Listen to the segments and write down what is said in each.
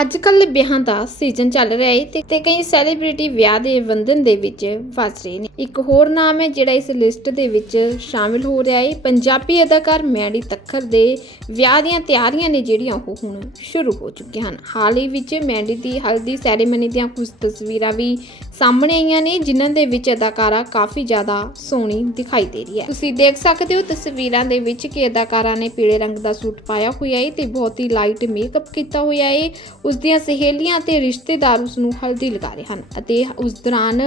ਅੱਜ ਕੱਲ੍ਹ ਵਿਆਹਾਂ ਦਾ ਸੀਜ਼ਨ ਚੱਲ ਰਿਹਾ ਹੈ ਤੇ- ਕਈ ਸੈਲੀਬ੍ਰਿਟੀ ਵਿਆਹ ਦੇ ਬੰਧਨ ਦੇ ਵਿੱਚ ਫਸ ਰਹੇ ਨੇ। ਇੱਕ ਹੋਰ ਨਾਮ ਹੈ ਜਿਹੜਾ ਇਸ ਲਿਸਟ ਦੇ ਵਿੱਚ ਸ਼ਾਮਿਲ ਹੋ ਰਿਹਾ ਹੈ ਪੰਜਾਬੀ ਅਦਾਕਾਰ ਮੈਡੀ ਤੱਖਰ ਦੇ ਵਿਆਹ ਦੀਆਂ ਤਿਆਰੀਆਂ ਨੇ ਜਿਹੜੀਆਂ ਉਹ ਹੁਣ ਸ਼ੁਰੂ ਹੋ ਚੁੱਕੀਆਂ ਹਨ। ਹਾਲ ਹੀ ਵਿੱਚ ਮੈਡੀ ਦੀ ਹਲਦੀ ਸੈਰੇਮਨੀ ਦੀਆਂ ਕੁਝ ਤਸਵੀਰਾਂ ਵੀ ਸਾਹਮਣੇ ਆਈਆਂ ਨੇ, ਜਿਨ੍ਹਾਂ ਦੇ ਵਿੱਚ ਅਦਾਕਾਰਾ ਕਾਫੀ ਜ਼ਿਆਦਾ ਸੋਹਣੀ ਦਿਖਾਈ ਦੇ ਰਹੀ ਹੈ। ਤੁਸੀਂ ਦੇਖ ਸਕਦੇ ਹੋ ਤਸਵੀਰਾਂ ਦੇ ਵਿੱਚ ਕਿ ਅਦਾਕਾਰਾ ਨੇ ਪੀਲੇ ਰੰਗ ਦਾ ਸੂਟ ਪਾਇਆ ਹੋਇਆ ਹੈ ਤੇ ਬਹੁਤ ਹੀ ਲਾਈਟ ਮੇਕਅਪ ਕੀਤਾ ਹੋਇਆ ਹੈ ਉਸ ਦੀਆਂ ਸਹੇਲੀਆਂ ਅਤੇ ਰਿਸ਼ਤੇਦਾਰ ਉਸ ਨੂੰ ਹਲਦੀ ਲਗਾ ਰਹੇ ਹਨ ਅਤੇ ਉਸ ਦੌਰਾਨ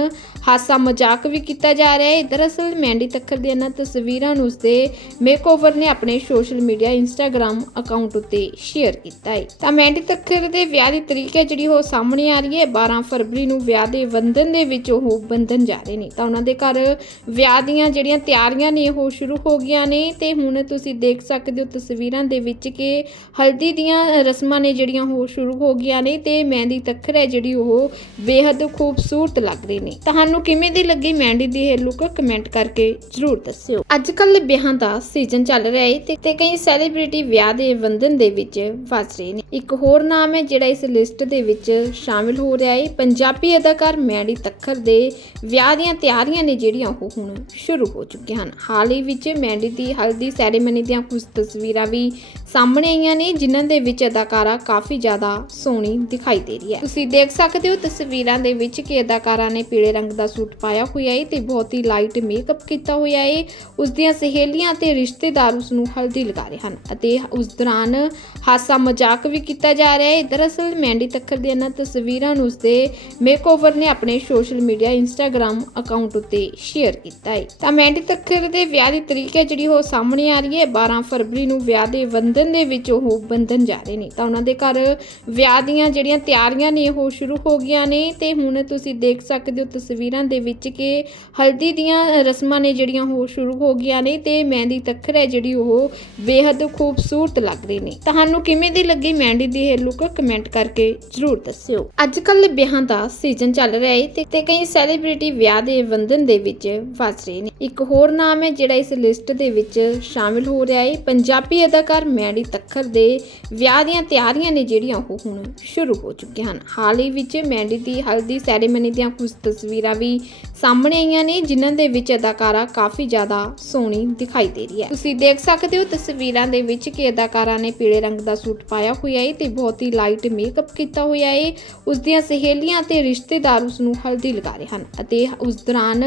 ਹਾਸਾ ਮਜ਼ਾਕ ਵੀ ਕੀਤਾ ਜਾ ਰਿਹਾ ਹੈ। ਦਰਅਸਲ, ਮੈਂਡੀ ਤੱਕਰ ਦੀਆਂ ਇਹਨਾਂ ਤਸਵੀਰਾਂ ਨੂੰ ਉਸਦੇ ਮੇਕਓਵਰ ਨੇ ਆਪਣੇ ਸੋਸ਼ਲ ਮੀਡੀਆ ਇੰਸਟਾਗ੍ਰam ਅਕਾਊਂਟ ਉੱਤੇ ਸ਼ੇਅਰ ਕੀਤਾ ਹੈ। ਤਾਂ ਮੈਂਡੀ ਤੱਕਰ ਦੇ ਵਿਆਹ ਦੀ ਤਰੀਕ ਹੈ, ਜਿਹੜੀ ਉਹ ਸਾਹਮਣੇ ਆ ਰਹੀ ਹੈ। 12 ਫਰਵਰੀ ਨੂੰ ਵਿਆਹ ਦੇ ਬੰਧਨ ਦੇ ਵਿੱਚ ਉਹ ਬੰਧਨ ਜਾ ਰਹੇ ਨੇ। ਤਾਂ ਉਹਨਾਂ ਦੇ ਘਰ ਵਿਆਹ ਦੀਆਂ ਜਿਹੜੀਆਂ ਤਿਆਰੀਆਂ ਨੇ, ਉਹ ਸ਼ੁਰੂ ਹੋ ਗਈਆਂ ਨੇ ਤੇ ਹੁਣ ਤੁਸੀਂ ਦੇਖ ਸਕਦੇ ਹੋ ਤਸਵੀਰਾਂ ਦੇ ਵਿੱਚ ਕਿ ਹਲਦੀ ਦੀਆਂ ਰਸਮਾਂ ਨੇ ਜਿਹੜੀਆਂ ਉਹ ਸ਼ੁਰੂ ਹੋ ਹੋ ਗਈਆਂ ਨੇ ਤੇ ਮਹਿੰਦੀ ਤੱਖਰ ਹੈ ਜਿਹੜੀ ਉਹ ਬੇहद ਖੂਬਸੂਰਤ ਲੱਗ ਰਹੀ ਨੇ। ਤੁਹਾਨੂੰ ਕਿਵੇਂ ਦੀ ਲੱਗੀ ਮਹਿੰਦੀ ਦੀ ਇਹ ਲੁੱਕ ਕਮੈਂਟ ਕਰਕੇ ਜਰੂਰ ਦੱਸਿਓ। ਅੱਜ ਕੱਲ੍ਹ ਵਿਆਹਾਂ ਦਾ ਸੀਜ਼ਨ ਚੱਲ ਰਿਹਾ ਹੈ ਤੇ- ਕਈ ਸੈਲੀਬ੍ਰਿਟੀ ਵਿਆਹ ਦੇ ਬੰਧਨ ਦੇ ਵਿੱਚ ਫਸ ਰਹੇ ਨੇ। ਇੱਕ ਹੋਰ ਨਾਮ ਹੈ ਜਿਹੜਾ ਇਸ ਲਿਸਟ ਦੇ ਵਿੱਚ ਸ਼ਾਮਿਲ ਹੋ ਰਿਹਾ ਹੈ ਪੰਜਾਬੀ ਅਦਾਕਾਰ ਮੈਡੀ ਤੱਖਰ ਦੇ ਵਿਆਹ ਦੀਆਂ ਤਿਆਰੀਆਂ ਨੇ ਜਿਹੜੀਆਂ ਉਹ ਹੁਣ ਸ਼ੁਰੂ ਹੋ ਚੁੱਕੀਆਂ ਹਨ। ਹਾਲ ਹੀ ਵਿੱਚ ਮੈਡੀ ਦੀ ਹਲਦੀ ਸੈਰੇਮਨੀ ਦੀਆਂ ਕੁਝ ਤਸਵੀਰਾਂ ਵੀ ਸਾਹਮਣੇ ਆਈਆਂ ਨੇ, ਜਿਨ੍ਹਾਂ ਦੇ ਵਿੱਚ ਅਦਾਕਾਰਾ ਕਾਫੀ ਜ਼ਿਆਦਾ ਸੋਹਣੀ ਦਿਖਾਈ ਦੇ ਰਹੀ ਹੈ। ਤੁਸੀਂ ਦੇਖ ਸਕਦੇ ਹੋ ਤਸਵੀਰਾਂ ਦੇ ਵਿੱਚ ਕਿ ਅਦਾਕਾਰਾ ਨੇ ਪੀਲੇ ਰੰਗ ਦਾ ਸੂਟ ਪਾਇਆ ਹੋਇਆ ਹੈ ਤੇ ਬਹੁਤ ਹੀ ਲਾਈਟ ਮੇਕਅਪ ਕੀਤਾ ਹੋਇਆ ਹੈ ਉਸ ਦੀਆਂ ਸਹੇਲੀਆਂ ਤੇ ਰਿਸ਼ਤੇਦਾਰ ਉਸ ਨੂੰ ਹਲਦੀ ਲਗਾ ਰਹੇ ਹਨ ਅਤੇ ਉਸ ਦੌਰਾਨ ਹਾਸਾ ਮਜ਼ਾਕ ਵੀ ਕੀਤਾ ਜਾ ਰਿਹਾ ਹੈ ਦਰਅਸਲ ਮੈਂਡੀ ਤੱਕਰ ਦੀਆਂ ਇਹਨਾਂ ਤਸਵੀਰਾਂ ਨੂੰ ਉਸਦੇ ਮੇਕਓਵਰ ਨੇ ਆਪਣੇ ਸੋਸ਼ਲ ਮੀਡੀਆ ਇੰਸਟਾਗ੍ਰam ਅਕਾਊਂਟ ਉੱਤੇ ਸ਼ੇਅਰ ਕੀਤਾ ਹੈ ਤਾਂ ਮੈਂਡੀ ਤੱਕਰ ਦੇ ਵਿਆਹ ਦੀ ਤਰੀਕ ਹੈ ਜਿਹੜੀ ਉਹ ਸਾਹਮਣੇ ਆ ਰਹੀ ਹੈ। 12 ਫਰਵਰੀ ਨੂੰ ਵਿਆਹ ਦੇ ਬੰਧਨ ਦੇ ਵਿੱਚ ਉਹ ਬੰਧਨ ਜਾ ਰਹੇ ਨੇ। ਤਾਂ ਉਹਨਾਂ ਦੇ ਘਰ ਵਿਆਹ ਵਿਆਹ ਦੀਆਂ ਜਿਹੜੀਆਂ ਤਿਆਰੀਆਂ ਨੇ, ਉਹ ਸ਼ੁਰੂ ਹੋ ਗਈਆਂ ਨੇ ਤੇ ਹੁਣ ਤੁਸੀਂ ਦੇਖ ਸਕਦੇ ਹੋ ਤਸਵੀਰਾਂ ਦੇ ਵਿੱਚ ਕਿ ਹਲਦੀ ਦੀਆਂ ਰਸਮਾਂ ਨੇ ਜਿਹੜੀਆਂ, ਉਹ ਸ਼ੁਰੂ ਹੋ ਗਈਆਂ ਨੇ ਤੇ ਮਹਿੰਦੀ ਤੱਖਰ ਹੈ ਜਿਹੜੀ, ਉਹ ਬੇहद ਖੂਬਸੂਰਤ ਲੱਗ ਰਹੀ ਨੇ। ਤੁਹਾਨੂੰ ਕਿਵੇਂ ਦੀ ਲੱਗੀ ਮਹਿੰਦੀ ਦੀ ਇਹ ਲੁੱਕ ਕਮੈਂਟ ਕਰਕੇ ਜਰੂਰ ਦੱਸਿਓ। ਅੱਜ ਕੱਲ੍ਹ ਵਿਆਹਾਂ ਦਾ ਸੀਜ਼ਨ ਚੱਲ ਰਿਹਾ ਹੈ ਤੇ- ਕਈ ਸੈਲੀਬ੍ਰਿਟੀ ਵਿਆਹ ਦੇ ਬੰਧਨ ਦੇ ਵਿੱਚ ਫਸ ਰਹੇ ਨੇ। ਇੱਕ ਹੋਰ ਨਾਮ ਹੈ ਜਿਹੜਾ ਇਸ ਲਿਸਟ ਦੇ ਵਿੱਚ ਸ਼ਾਮਿਲ ਹੋ ਰਿਹਾ ਹੈ ਪੰਜਾਬੀ ਅਦਾਕਾਰ ਮੈਡੀ ਤੱਖਰ ਦੇ ਵਿਆਹ ਦੀਆਂ ਤਿਆਰੀਆਂ ਨੇ ਜਿਹੜੀਆਂ, ਉਹ ਹੁਣ ਸ਼ੁਰੂ ਹੋ ਚੁੱਕੇ ਹਨ। ਹਾਲ ਹੀ ਵਿੱਚ ਮੈਡੀ ਦੀ ਹਲਦੀ ਸੈਰੇਮਨੀ ਦੀਆਂ ਕੁਝ ਤਸਵੀਰਾਂ ਵੀ ਸਾਹਮਣੇ ਆਈਆਂ ਨੇ, ਜਿਨ੍ਹਾਂ ਦੇ ਵਿੱਚ ਅਦਾਕਾਰਾ ਕਾਫੀ ਜ਼ਿਆਦਾ ਸੋਹਣੀ ਦਿਖਾਈ ਦੇ ਰਹੀ ਹੈ। ਤੁਸੀਂ ਦੇਖ ਸਕਦੇ ਹੋ ਤਸਵੀਰਾਂ ਦੇ ਵਿੱਚ ਕਿ ਅਦਾਕਾਰਾ ਨੇ ਪੀਲੇ ਰੰਗ ਦਾ ਸੂਟ ਪਾਇਆ ਹੋਇਆ ਹੈ ਤੇ ਬਹੁਤ ਹੀ ਲਾਈਟ ਮੇਕਅਪ ਕੀਤਾ ਹੋਇਆ ਹੈ ਉਸ ਦੀਆਂ ਸਹੇਲੀਆਂ ਤੇ ਰਿਸ਼ਤੇਦਾਰ ਉਸ ਨੂੰ ਹਲਦੀ ਲਗਾ ਰਹੇ ਹਨ ਅਤੇ ਉਸ ਦੌਰਾਨ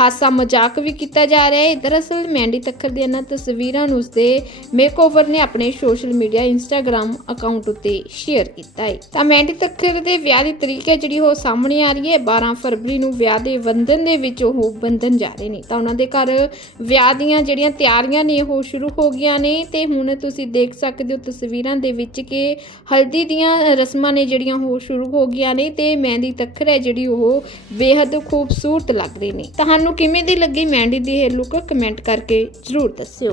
ਹਾਸਾ ਮਜ਼ਾਕ ਵੀ ਕੀਤਾ ਜਾ ਰਿਹਾ ਹੈ ਦਰਅਸਲ ਮੈਂਡੀ ਤੱਕਰ ਦੀਆਂ ਇਹਨਾਂ ਤਸਵੀਰਾਂ ਨੂੰ ਉਸਦੇ ਮੇਕਓਵਰ ਨੇ ਆਪਣੇ ਸੋਸ਼ਲ ਮੀਡੀਆ ਇੰਸਟਾਗ੍ਰam ਅਕਾਊਂਟ ਉੱਤੇ ਸ਼ੇਅਰ ਕੀਤਾ। ਕੀਤਾ ਹੈ। ਤਾਂ ਮਹਿੰਦੀ ਤੱਕਰ ਦੇ ਵਿਆਹ ਦੀ ਤਰੀਕ ਹੈ ਜਿਹੜੀ ਉਹ ਸਾਹਮਣੇ ਆ ਰਹੀ ਹੈ। 12 ਫਰਵਰੀ ਨੂੰ ਵਿਆਹ ਦੇ ਬੰਧਨ ਦੇ ਵਿੱਚ ਉਹ ਬੰਧਨ ਜਾ ਰਹੇ ਨੇ। ਤਾਂ ਉਹਨਾਂ ਦੇ ਘਰ ਵਿਆਹ ਦੀਆਂ ਜਿਹੜੀਆਂ ਤਿਆਰੀਆਂ ਨੇ ਉਹ ਸ਼ੁਰੂ ਹੋ ਗਈਆਂ ਨੇ ਤੇ ਹੁਣ ਤੁਸੀਂ ਦੇਖ ਸਕਦੇ ਹੋ ਤਸਵੀਰਾਂ ਦੇ ਵਿੱਚ ਕਿ ਹਲਦੀ ਦੀਆਂ ਰਸਮਾਂ ਨੇ ਜਿਹੜੀਆਂ ਉਹ ਸ਼ੁਰੂ ਹੋ ਗਈਆਂ ਨੇ ਤੇ ਮਹਿੰਦੀ ਤੱਖਰ ਹੈ ਜਿਹੜੀ ਉਹ ਬੇहद ਖੂਬਸੂਰਤ ਲੱਗ ਰਹੀ ਨੇ। ਤੁਹਾਨੂੰ ਕਿਵੇਂ ਦੀ ਲੱਗੀ ਮਹਿੰਦੀ ਦੀ ਇਹ ਲੁੱਕ ਕਮੈਂਟ ਕਰਕੇ ਜਰੂਰ ਦੱਸਿਓ।